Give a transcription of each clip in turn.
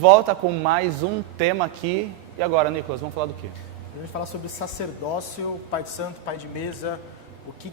volta com mais um tema aqui. E agora, Nicolas, vamos falar do quê? A gente fala sobre sacerdócio, pai de santo, pai de mesa, o que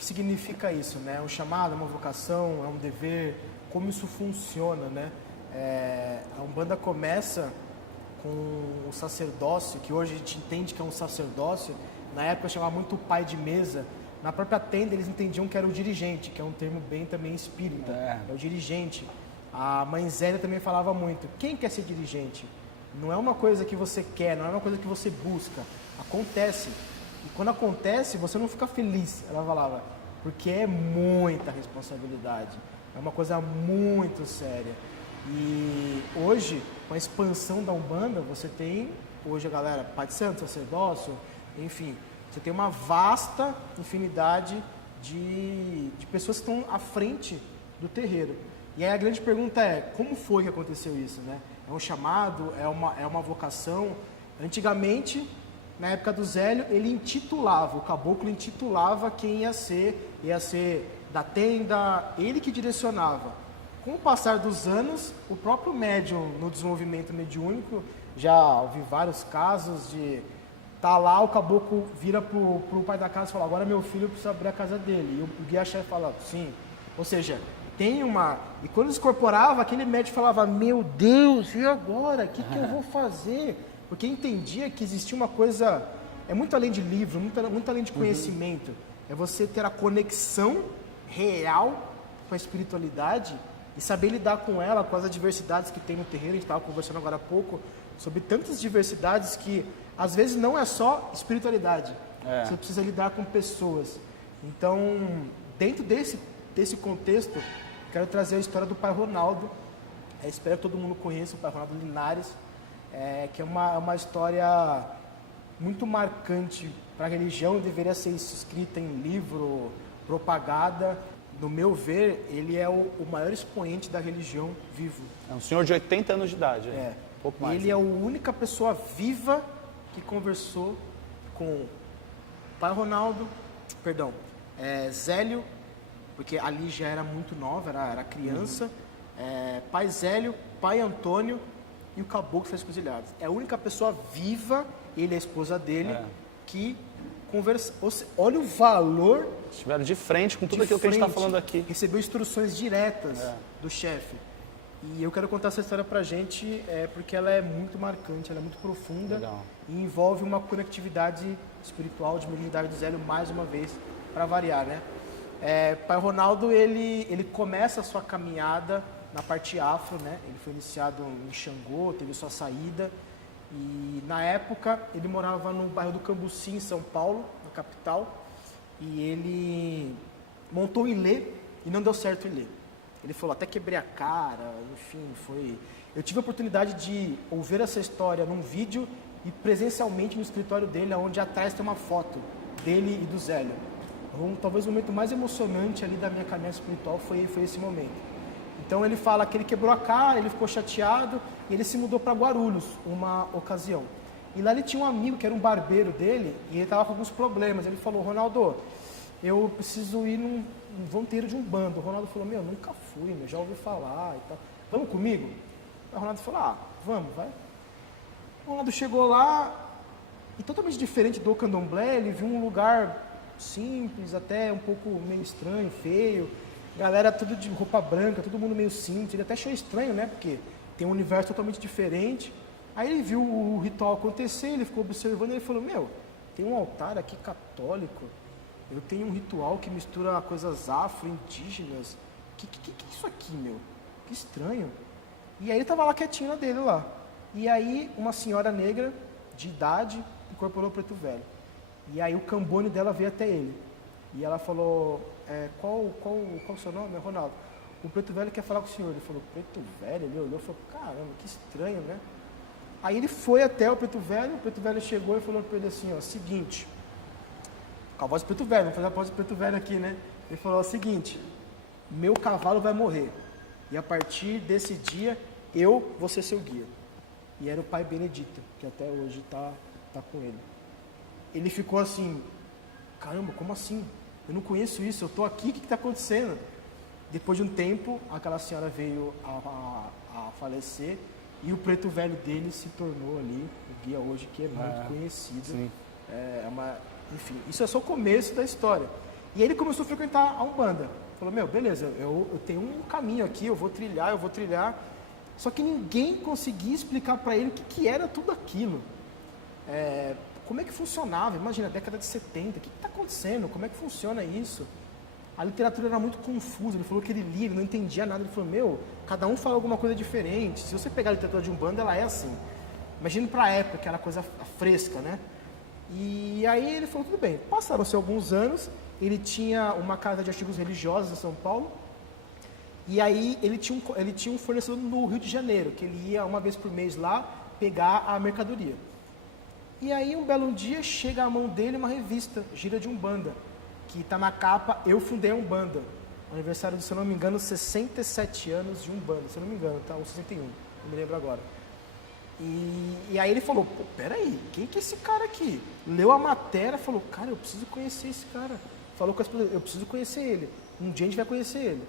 significa isso, né? É um chamado, é uma vocação, é um dever, como isso funciona, né? A Umbanda começa com o sacerdócio, que hoje a gente entende que é um sacerdócio, na época chamava muito pai de mesa. Na própria tenda eles entendiam que era o dirigente, que é um termo bem também espírita, é o dirigente. A mãe Zélia também falava muito, quem quer ser dirigente? Não é uma coisa que você quer, não é uma coisa que você busca, acontece. E quando acontece, você não fica feliz, ela falava, porque é muita responsabilidade, é uma coisa muito séria. E hoje, com a expansão da Umbanda, você tem, hoje a galera, pai de santo, sacerdócio, enfim, você tem uma vasta infinidade de pessoas que estão à frente do terreiro. E aí a grande pergunta é, como foi que aconteceu isso, né? É um chamado, é uma vocação. Antigamente, na época do Zélio, ele intitulava, o caboclo intitulava quem ia ser da tenda, ele que direcionava. Com o passar dos anos, o próprio médium no desenvolvimento mediúnico, já ouvi vários casos de tá lá, o caboclo vira pro pai da casa e fala, agora meu filho precisa abrir a casa dele. E o guia-chefe fala, sim. Ou seja, tem uma... E quando incorporava, aquele médico falava, meu Deus, e agora? O que eu vou fazer? Porque entendia que existia uma coisa... É muito além de livro, muito além de conhecimento. É você ter a conexão real com a espiritualidade e saber lidar com ela, com as adversidades que tem no terreiro. A gente estava conversando agora há pouco sobre tantas diversidades que, às vezes, não é só espiritualidade. Você precisa lidar com pessoas. Então, dentro desse contexto, quero trazer a história do pai Ronaldo. Espero que todo mundo conheça o pai Ronaldo Linares, que é uma história muito marcante para a religião, deveria ser escrita em livro, propagada. No meu ver, ele é o maior expoente da religião vivo. É um senhor de 80 anos de idade. Pouco mais. Ele é a única pessoa viva que conversou com o pai Ronaldo, Zélio, porque ali já era muito nova, era criança, pai Zélio, pai Antônio e o caboclo das Cruzilhadas. É a única pessoa viva, ele é a esposa dele, que conversa. Olha o valor. Estiveram de frente com tudo aquilo que a gente está falando aqui. Recebeu instruções diretas do chefe. E eu quero contar essa história pra gente, porque ela é muito marcante, ela é muito profunda. Legal. E envolve uma conectividade espiritual, de mediunidade do Zélio, mais uma vez, para variar, né? Pai Ronaldo, ele começa a sua caminhada na parte afro, né? Ele foi iniciado em Xangô, teve sua saída. E na época, ele morava no bairro do Cambuci, em São Paulo, na capital. E ele montou o Ilê e não deu certo o Ilê. Ele falou, até quebrei a cara, enfim, foi... Eu tive a oportunidade de ouvir essa história num vídeo e presencialmente no escritório dele, onde atrás tem uma foto dele e do Zélio. Talvez o momento mais emocionante ali da minha caminhada espiritual foi esse momento. Então ele fala que ele quebrou a cara, ele ficou chateado e ele se mudou para Guarulhos uma ocasião. E lá ele tinha um amigo que era um barbeiro dele e ele estava com alguns problemas. Ele falou, Ronaldo, eu preciso ir num vanteiro de Umbanda. O Ronaldo falou, nunca fui, já ouvi falar e tal. Vamos comigo? O Ronaldo falou, vamos, vai. O Ronaldo chegou lá e totalmente diferente do candomblé, ele viu um lugar simples, até um pouco meio estranho, feio. Galera tudo de roupa branca, todo mundo meio simples. Ele até achou estranho, né? Porque tem um universo totalmente diferente. Aí ele viu o ritual acontecer, ele ficou observando e ele falou, tem um altar aqui católico. Eu tenho um ritual que mistura coisas afro-indígenas. Que é isso aqui, Que estranho. E aí ele tava lá quietinho na dele lá. E aí uma senhora negra, de idade, incorporou o preto velho. E aí o cambone dela veio até ele. E ela falou, qual o seu nome, Ronaldo? O preto velho quer falar com o senhor. Ele falou, preto velho? Ele olhou e falou, caramba, que estranho, né? Aí ele foi até o preto velho chegou e falou para ele assim, seguinte, com a voz do preto velho, vamos fazer a voz do preto velho aqui, né? Ele falou o seguinte, meu cavalo vai morrer. E a partir desse dia, eu vou ser seu guia. E era o pai Benedito, que até hoje tá com ele. Ele ficou assim, caramba, como assim? Eu não conheço isso, eu tô aqui, o que está acontecendo? Depois de um tempo, aquela senhora veio a a falecer. E o preto velho dele se tornou ali o guia hoje, que é muito conhecido. Sim. Enfim, isso é só o começo da história. E ele começou a frequentar a Umbanda. Falou, beleza, eu tenho um caminho aqui, eu vou trilhar. Só que ninguém conseguia explicar para ele o que era tudo aquilo. Como é que funcionava? Imagina, década de 70, o que está acontecendo? Como é que funciona isso? A literatura era muito confusa, ele falou que ele lia, ele não entendia nada, ele falou, cada um fala alguma coisa diferente. Se você pegar a literatura de Umbanda, ela é assim. Imagina para a época, que era coisa fresca, né? E aí ele falou, tudo bem. Passaram-se alguns anos, ele tinha uma casa de artigos religiosos em São Paulo, e aí ele tinha um fornecedor no Rio de Janeiro, que ele ia uma vez por mês lá pegar a mercadoria. E aí um belo dia chega à mão dele uma revista, Gira de Umbanda, que está na capa, Eu Fundei a Umbanda. Aniversário de, se eu não me engano, 67 anos de Umbanda, se eu não me engano, tá? Ou 61, não me lembro agora. E aí ele falou, peraí, quem que é esse cara aqui? Leu a matéria, falou, cara, eu preciso conhecer esse cara. Falou com a esposa, eu preciso conhecer ele. Um dia a gente vai conhecer ele.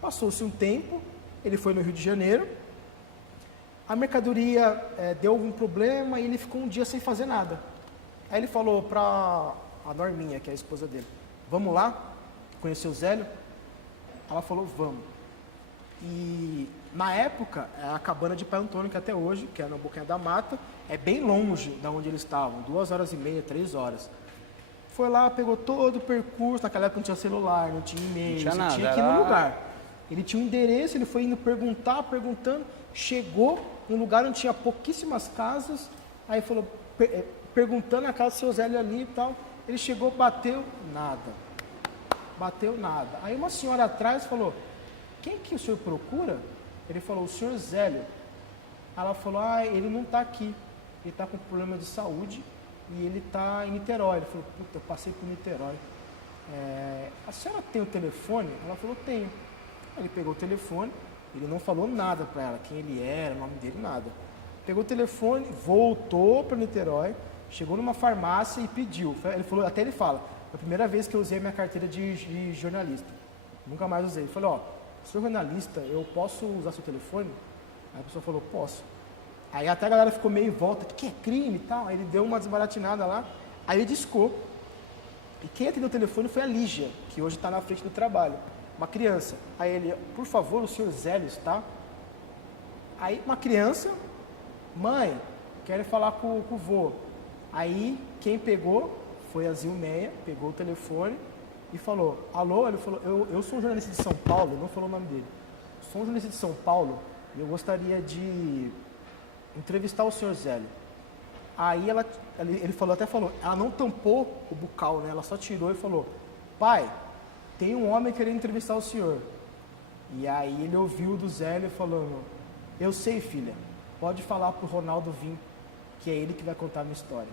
Passou-se um tempo, ele foi no Rio de Janeiro, a mercadoria deu algum problema e ele ficou um dia sem fazer nada. Aí ele falou para a Norminha, que é a esposa dele, vamos lá conhecer o Zélio? Ela falou, vamos. E na época, a cabana de Pai Antônio, que até hoje, que é na Boquinha da Mata, é bem longe da onde eles estavam, 2h30, 3 horas. Foi lá, pegou todo o percurso, naquela época não tinha celular, não tinha e-mail, não tinha que ir no lugar. Ele tinha um endereço, ele foi indo perguntando, chegou num lugar onde tinha pouquíssimas casas, aí falou, perguntando a casa do seu Zélio ali e tal, ele chegou, bateu nada. Aí uma senhora atrás falou, quem que o senhor procura? Ele falou, o senhor Zélio. Ela falou, ele não está aqui, ele está com problema de saúde e ele está em Niterói. Ele falou, puta, eu passei por Niterói. A senhora tem o telefone? Ela falou, tenho. Ele pegou o telefone, ele não falou nada para ela, quem ele era, o nome dele, nada. Pegou o telefone, voltou para Niterói, chegou numa farmácia e pediu. Ele falou, até ele fala, é a primeira vez que eu usei a minha carteira de jornalista. Nunca mais usei. Ele falou, sou jornalista, eu posso usar seu telefone? Aí a pessoa falou, posso. Aí até a galera ficou meio em volta, que é crime e tal. Aí ele deu uma desbaratinada lá, aí ele discou. E quem atendeu o telefone foi a Lígia, que hoje está na frente do trabalho. Uma criança. Aí ele, por favor, o senhor Zélio está? Aí uma criança, mãe, quero falar com o vô. Aí quem pegou foi a Zilmeia, pegou o telefone e falou, alô? Ele falou, eu sou um jornalista de São Paulo, ele não falou o nome dele. Sou um jornalista de São Paulo e eu gostaria de entrevistar o senhor Zélio. Aí ele falou, ela não tampou o bucal, né? Ela só tirou e falou, pai, tem um homem querendo entrevistar o senhor. E aí ele ouviu do Zélio falando, eu sei, filha, pode falar pro Ronaldo vir, que é ele que vai contar a minha história.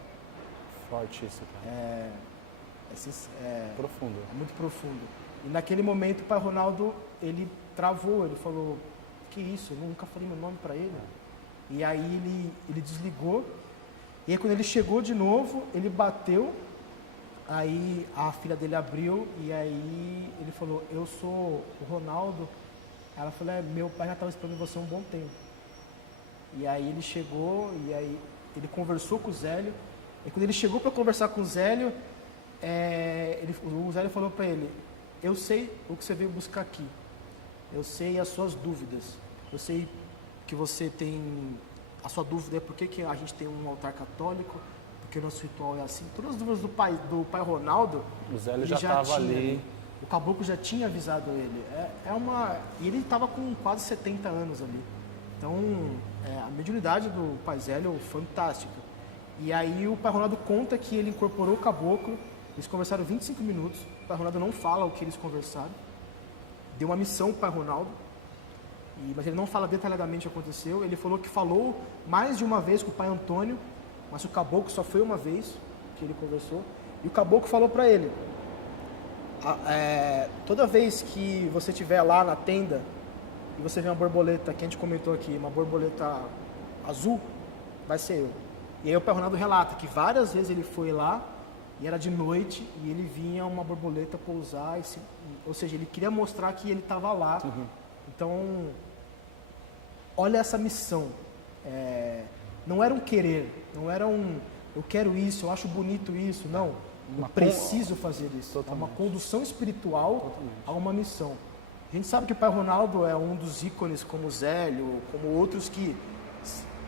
Forte isso, cara. Profundo. É muito profundo. E naquele momento o pai Ronaldo, ele travou, ele falou, que isso, eu nunca falei meu nome para ele. E aí ele desligou, e aí quando ele chegou de novo, ele bateu, aí a filha dele abriu, e aí ele falou, eu sou o Ronaldo. Ela falou, meu pai já estava esperando você há um bom tempo. E aí ele chegou, e aí ele conversou com o Zélio, e quando ele chegou para conversar com o Zélio, o Zélio falou para ele, eu sei o que você veio buscar aqui, eu sei as suas dúvidas, eu sei que você tem, a sua dúvida é por que a gente tem um altar católico, porque o nosso ritual é assim, todas as dúvidas do pai Ronaldo, o Zélio já estava ali. O caboclo já tinha avisado ele, e ele estava com quase 70 anos ali, então a mediunidade do pai Zélio é fantástica. E aí o pai Ronaldo conta que ele incorporou o caboclo, eles conversaram 25 minutos, o pai Ronaldo não fala o que eles conversaram, deu uma missão para o pai Ronaldo, mas ele não fala detalhadamente o que aconteceu. Ele falou que falou mais de uma vez com o pai Antônio, mas o caboclo só foi uma vez que ele conversou, e o caboclo falou para ele, toda vez que você estiver lá na tenda e você vê uma borboleta, que a gente comentou aqui, uma borboleta azul, vai ser eu. E aí o pai Ronaldo relata que várias vezes ele foi lá e era de noite e ele vinha uma borboleta pousar, ou seja, ele queria mostrar que ele estava lá. Então, olha essa missão. Não era um querer, não era um eu quero isso, eu acho bonito isso, não. Eu preciso fazer isso. Totalmente. É uma condução espiritual a uma missão. A gente sabe que o Pai Ronaldo é um dos ícones como o Zélio, como outros que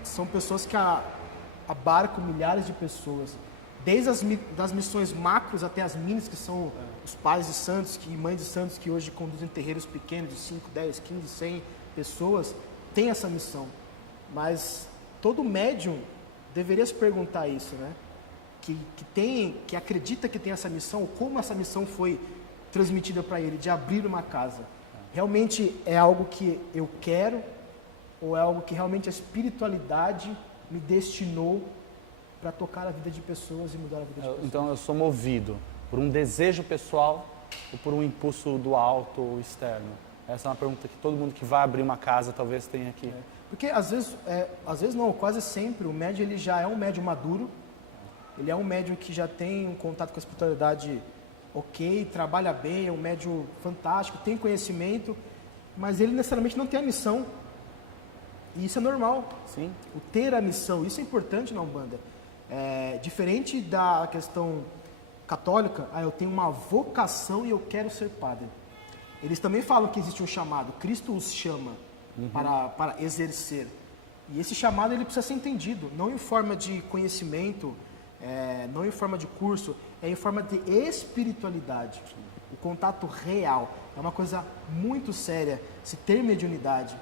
são pessoas que abarcam milhares de pessoas. Desde das missões macros até as minis, que são os pais de santos e mães de santos que hoje conduzem terreiros pequenos de 5, 10, 15, 100 pessoas, tem essa missão. Mas todo médium deveria se perguntar isso, né? Que acredita que tem essa missão, ou como essa missão foi transmitida para ele, de abrir uma casa. Realmente é algo que eu quero, ou é algo que realmente a espiritualidade me destinou para tocar a vida de pessoas e mudar a vida de pessoas? Então eu sou movido por um desejo pessoal ou por um impulso do alto ou externo? Essa é uma pergunta que todo mundo que vai abrir uma casa talvez tenha aqui. Porque às vezes não, quase sempre, o médium ele já é um médium maduro, ele é um médium que já tem um contato com a espiritualidade ok, trabalha bem, é um médium fantástico, tem conhecimento, mas ele necessariamente não tem a missão. E isso é normal. Sim. O ter a missão, isso é importante na Umbanda. Diferente da questão católica, eu tenho uma vocação e eu quero ser padre. Eles também falam que existe um chamado, Cristo os chama para exercer. E esse chamado ele precisa ser entendido, não em forma de conhecimento, não em forma de curso, é em forma de espiritualidade. O contato real é uma coisa muito séria, se ter mediunidade.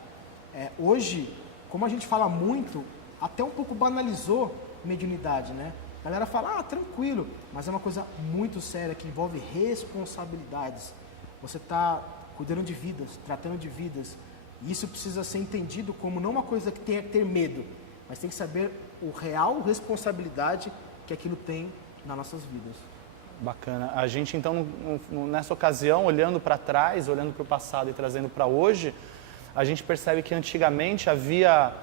Hoje, como a gente fala muito, até um pouco banalizou mediunidade, né? A galera fala, tranquilo, mas é uma coisa muito séria que envolve responsabilidades. Você está cuidando de vidas, tratando de vidas. E isso precisa ser entendido como não uma coisa que tenha que ter medo, mas tem que saber o real responsabilidade que aquilo tem nas nossas vidas. Bacana. A gente, então, nessa ocasião, olhando para trás, olhando para o passado e trazendo para hoje, a gente percebe que antigamente havia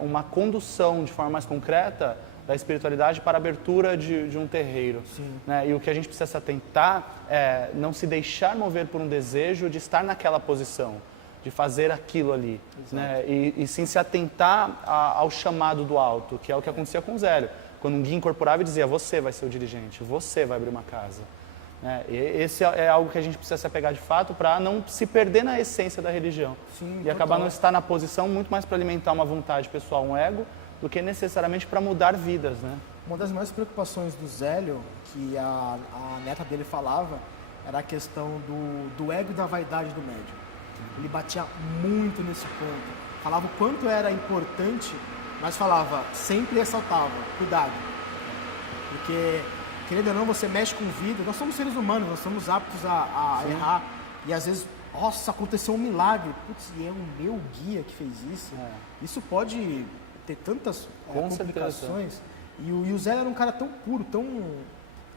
uma condução de forma mais concreta da espiritualidade para a abertura de um terreiro. Né? E o que a gente precisa se atentar é não se deixar mover por um desejo de estar naquela posição, de fazer aquilo ali. Né? E sim se atentar ao chamado do alto, que é o que acontecia com o Zélio. Quando um guia incorporava e dizia, você vai ser o dirigente, você vai abrir uma casa. E esse é algo que a gente precisa se apegar de fato para não se perder na essência da religião. Sim, e acabar não estar na posição muito mais para alimentar uma vontade pessoal, um ego, do que necessariamente para mudar vidas, né? Uma das maiores preocupações do Zélio, que a neta dele falava, era a questão do ego e da vaidade do médium. Ele batia muito nesse ponto. Falava o quanto era importante, mas falava, sempre ressaltava, cuidado. Porque, querendo ou não, você mexe com vida, nós somos seres humanos, nós somos aptos a errar. E às vezes, nossa, aconteceu um milagre. Putz, e é o meu guia que fez isso. Isso pode ter tantas complicações. E o Zé era um cara tão puro, tão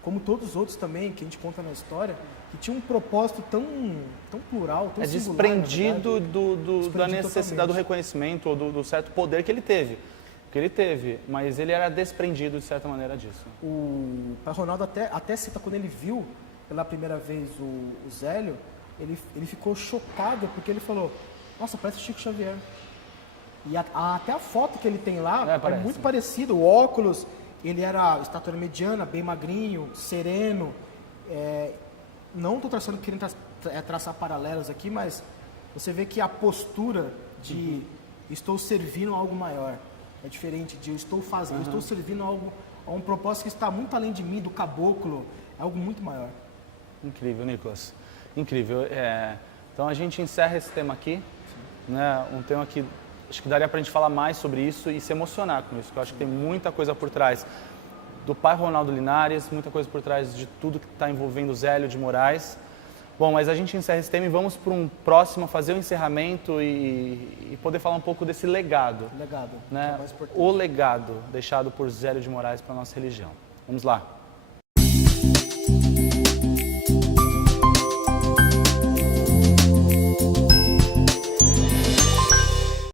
como todos os outros também, que a gente conta na história, que tinha um propósito tão plural, tão singular, desprendido da necessidade totalmente. do reconhecimento ou do certo poder que ele teve. Que ele teve, mas ele era desprendido de certa maneira disso. O Pai Ronaldo até cita quando ele viu pela primeira vez o Zélio, ele ficou chocado porque ele falou, nossa, parece o Chico Xavier. E até a foto que ele tem lá é muito parecido. O óculos, ele era estatura mediana, bem magrinho, sereno. Não estou querendo traçar paralelos aqui, mas você vê que a postura de estou servindo a algo maior é diferente de eu estou fazendo, eu estou servindo a um propósito que está muito além de mim, do caboclo, é algo muito maior. Incrível, Nicolas. Incrível. Então a gente encerra esse tema aqui, né? Um tema que acho que daria para a gente falar mais sobre isso e se emocionar com isso, porque eu acho que tem muita coisa por trás do Pai Ronaldo Linares, muita coisa por trás de tudo que está envolvendo o Zélio de Moraes. Bom, mas a gente encerra esse tema e vamos para um próximo, fazer o encerramento e poder falar um pouco desse legado. Legado, né? que é mais importante. O legado deixado por Zélio de Moraes para a nossa religião. Vamos lá.